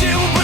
you